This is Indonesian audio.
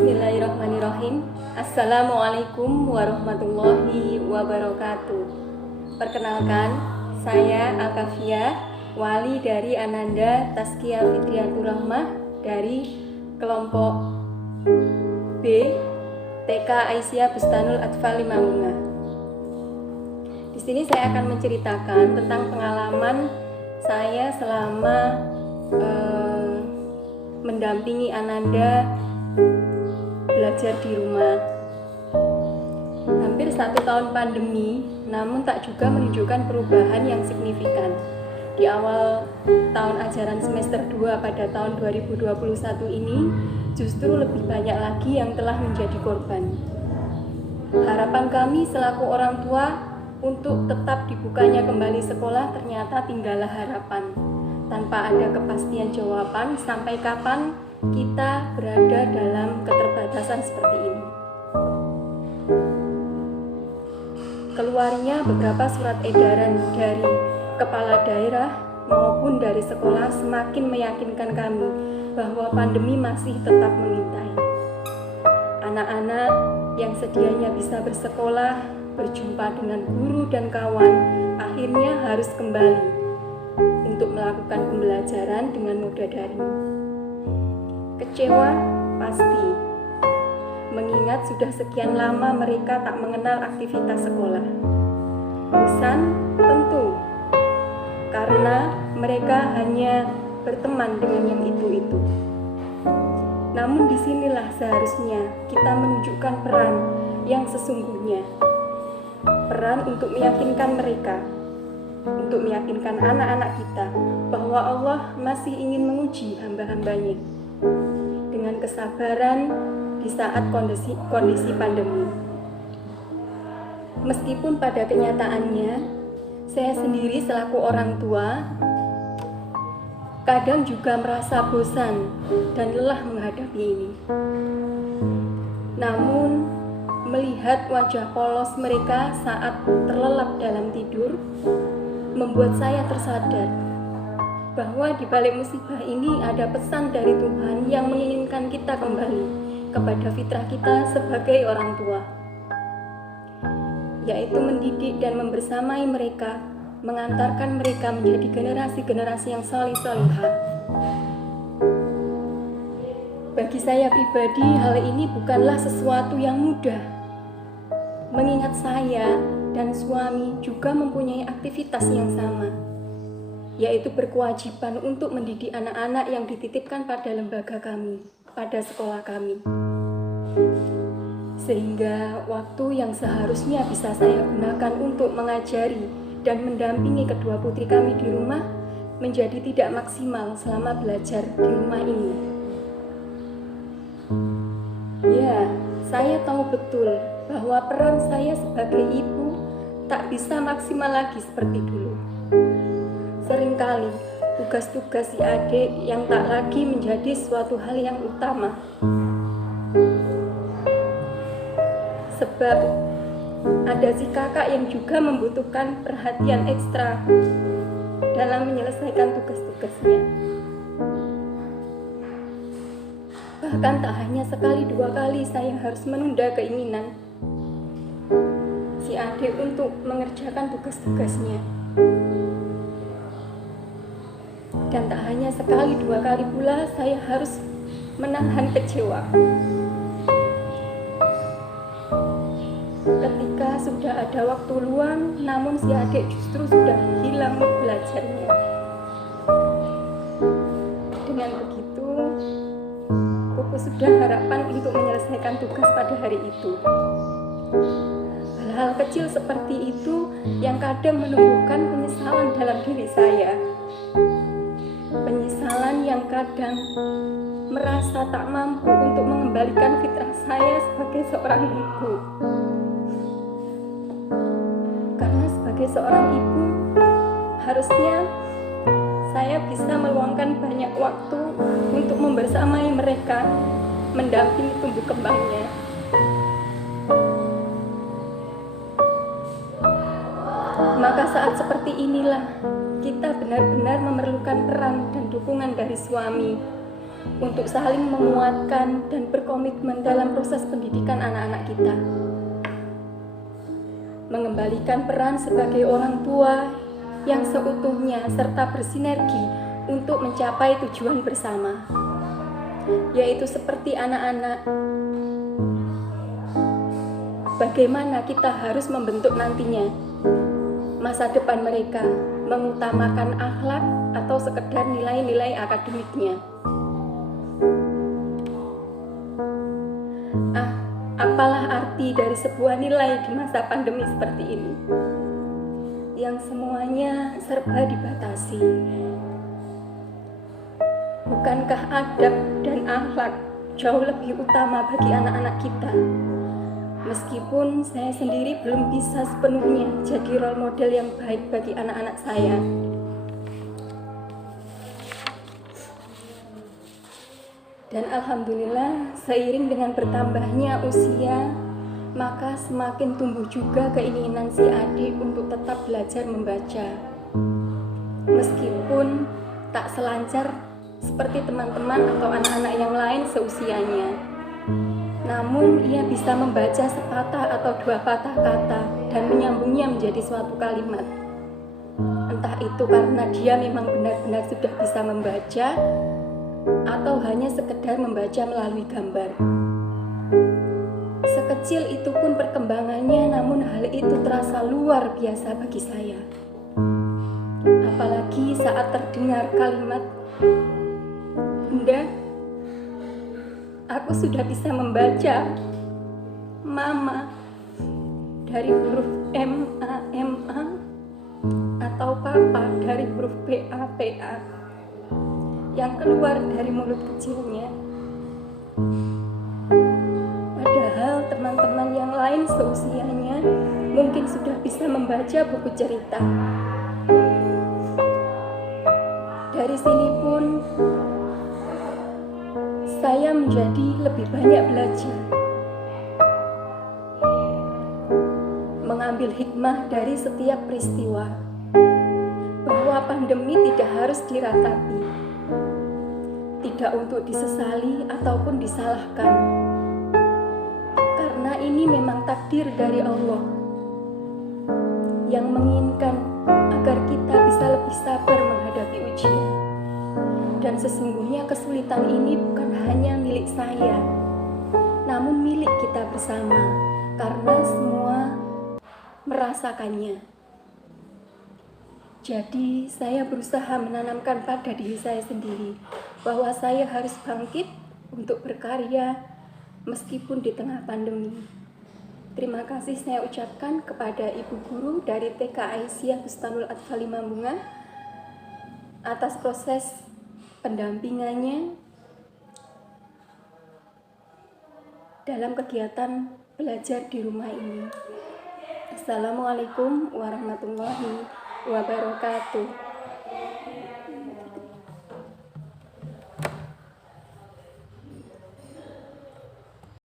Bismillahirrahmanirrahim. Assalamualaikum warahmatullahi wabarakatuh. Perkenalkan, saya Al-Kafiyah, wali dari Ananda Tazkiyah Fitriyatur Rahmah dari kelompok B TK Aisyah Bustanul Atfal Limangunga. Di sini saya akan menceritakan tentang pengalaman saya selama mendampingi Ananda belajar di rumah. Hampir 1 tahun pandemi, namun tak juga menunjukkan perubahan yang signifikan. Di awal tahun ajaran semester 2 pada tahun 2021 ini, justru lebih banyak lagi yang telah menjadi korban. Harapan kami selaku orang tua untuk tetap dibukanya kembali sekolah ternyata tinggallah harapan. Tanpa ada kepastian jawaban sampai kapan kita berada dalam keterbatasan seperti ini. Keluarnya beberapa surat edaran dari kepala daerah maupun dari sekolah semakin meyakinkan kami bahwa pandemi masih tetap mengintai. Anak-anak yang sedianya bisa bersekolah, berjumpa dengan guru dan kawan, akhirnya harus kembali untuk melakukan pembelajaran dengan moda daring. Kecewa pasti, mengingat sudah sekian lama mereka tak mengenal aktivitas sekolah. Bosan tentu, karena mereka hanya berteman dengan yang itu-itu. Namun disinilah seharusnya kita menunjukkan peran yang sesungguhnya. Peran untuk meyakinkan mereka, untuk meyakinkan anak-anak kita bahwa Allah masih ingin menguji hamba-hambanya dengan kesabaran di saat kondisi pandemi. Meskipun pada kenyataannya saya sendiri selaku orang tua kadang juga merasa bosan dan lelah menghadapi ini. Namun melihat wajah polos mereka saat terlelap dalam tidur membuat saya tersadar bahwa di balik musibah ini ada pesan dari Tuhan yang menginginkan kita kembali kepada fitrah kita sebagai orang tua, yaitu mendidik dan membersamai mereka, mengantarkan mereka menjadi generasi-generasi yang salih-salihah. Bagi saya pribadi, hal ini bukanlah sesuatu yang mudah, mengingat saya dan suami juga mempunyai aktivitas yang sama, yaitu berkewajiban untuk mendidik anak-anak yang dititipkan pada lembaga kami, pada sekolah kami. Sehingga waktu yang seharusnya bisa saya gunakan untuk mengajari dan mendampingi kedua putri kami di rumah menjadi tidak maksimal selama belajar di rumah ini. Ya, saya tahu betul bahwa peran saya sebagai ibu tak bisa maksimal lagi seperti dulu. Seringkali tugas-tugas si adik yang tak lagi menjadi suatu hal yang utama. Sebab ada si kakak yang juga membutuhkan perhatian ekstra dalam menyelesaikan tugas-tugasnya. Bahkan tak hanya sekali 2 kali saya harus menunda keinginan si adik untuk mengerjakan tugas-tugasnya. Dan tak hanya sekali 2 kali pula saya harus menahan kecewa ketika sudah ada waktu luang, namun si adik justru sudah hilang mood belajarnya. Dengan begitu, pupus sudah harapan untuk menyelesaikan tugas pada hari itu. Hal-hal kecil seperti itu yang kadang menumbuhkan penyesalan dalam diri saya. Penyesalan yang kadang merasa tak mampu untuk mengembalikan fitrah saya sebagai seorang ibu. Karena sebagai seorang ibu, harusnya saya bisa meluangkan banyak waktu untuk membersamai mereka, mendampingi tumbuh kembangnya. Maka saat seperti inilah kita benar-benar memerlukan peran dan dukungan dari suami untuk saling menguatkan dan berkomitmen dalam proses pendidikan anak-anak kita. Mengembalikan peran sebagai orang tua yang seutuhnya serta bersinergi untuk mencapai tujuan bersama, yaitu seperti anak-anak, bagaimana kita harus membentuk nantinya masa depan mereka, mengutamakan akhlak atau sekedar nilai-nilai akademiknya. Apalah arti dari sebuah nilai di masa pandemi seperti ini, yang semuanya serba dibatasi? Bukankah adab dan akhlak jauh lebih utama bagi anak-anak kita? Meskipun saya sendiri belum bisa sepenuhnya jadi role model yang baik bagi anak-anak saya. Dan alhamdulillah, seiring dengan bertambahnya usia, maka semakin tumbuh juga keinginan si adik untuk tetap belajar membaca. Meskipun tak selancar seperti teman-teman atau anak-anak yang lain seusianya, namun ia bisa membaca sepatah atau dua patah kata dan menyambungnya menjadi suatu kalimat. Entah itu karena dia memang benar-benar sudah bisa membaca, atau hanya sekedar membaca melalui gambar. Sekecil itu pun perkembangannya, namun hal itu terasa luar biasa bagi saya. Apalagi saat terdengar kalimat, "Bunda, aku sudah bisa membaca Mama," dari huruf M-A, atau Papa dari huruf P-A, yang keluar dari mulut kecilnya. Padahal teman-teman yang lain seusianya mungkin sudah bisa membaca buku cerita. Dari sini pun saya menjadi lebih banyak belajar, mengambil hikmah dari setiap peristiwa, bahwa pandemi tidak harus diratapi, tidak untuk disesali ataupun disalahkan, karena ini memang takdir dari Allah yang menginginkan agar kita bisa lebih sabar menghadapi ujian. Dan sesungguhnya kesulitan ini bukan hanya milik saya, namun milik kita bersama, karena semua merasakannya. Jadi saya berusaha menanamkan pada diri saya sendiri bahwa saya harus bangkit untuk berkarya meskipun di tengah pandemi. Terima kasih saya ucapkan kepada Ibu Guru dari TK Aisyah Bustanul Atfal Mambungan atas proses pendampingannya dalam kegiatan belajar di rumah ini. Assalamualaikum warahmatullahi wabarakatuh.